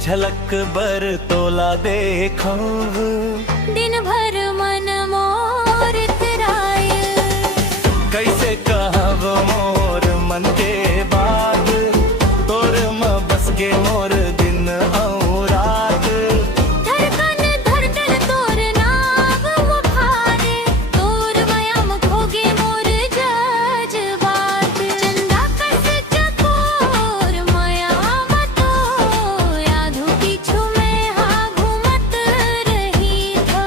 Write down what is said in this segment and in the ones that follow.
झलक बर तोला देखो, दिन भर मन मोर इतराय। कैसे कहब मोर मन के बात, तोर में बस के मोर दिन और रात। धड़कन धड़कन तोर नाम मुखारे, तोर माया खोगे मोर जज्बात। चंदा कस चकोर माया मतो, यादों पीछू में हाँ घूमत रही थो।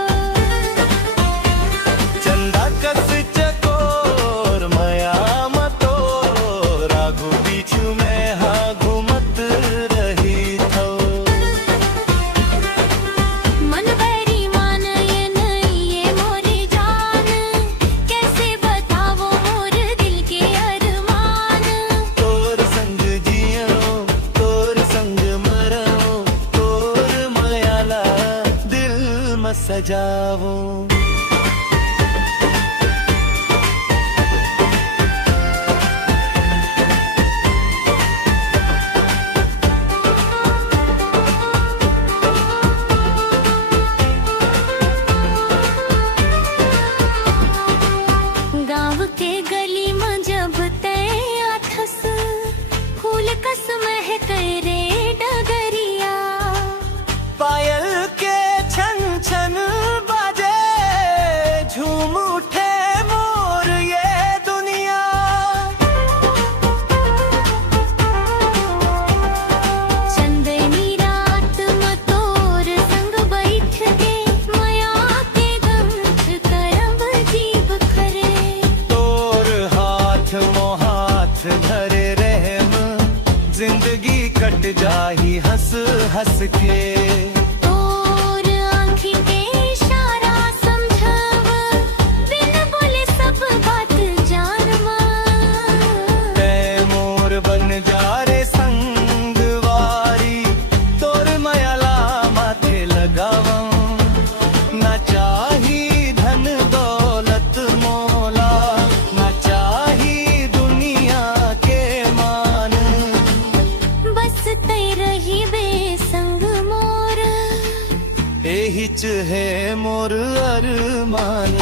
चंदा कस चकोर माया मतो, राघु पीछू में हाँ घूमत रही थो। मन बैरी मान ये नहीं ये मोरी जान, कैसे बतावो मोर दिल के अरमान। तोर संग जियो, तोर संग मरो, तोर मायाला दिल में सजावो। गाँव के गली में जब तय आथस, फूल कस महक रे डगरिया। पायल के छन छन बाजे, झूम उठे मोर ये दुनिया। चंदनी रात में तोर संग बैठ के, माया के गंध करब जीव खरे। तोर हाथ मो हाथ धरे रहम, जिंदगी कट जाही हंस हंस के। तोर आँखी के इशारा समझब, बिन बोले सब बात जानवा। तै मोर बन जा रे संगवारी, तोर मायाला माथे लगावं। ना चाही धन दौलत मोला, ना चाही दुनिया के मान। बस तै रही बेसंग मोर, एहिच है मोर अरमान।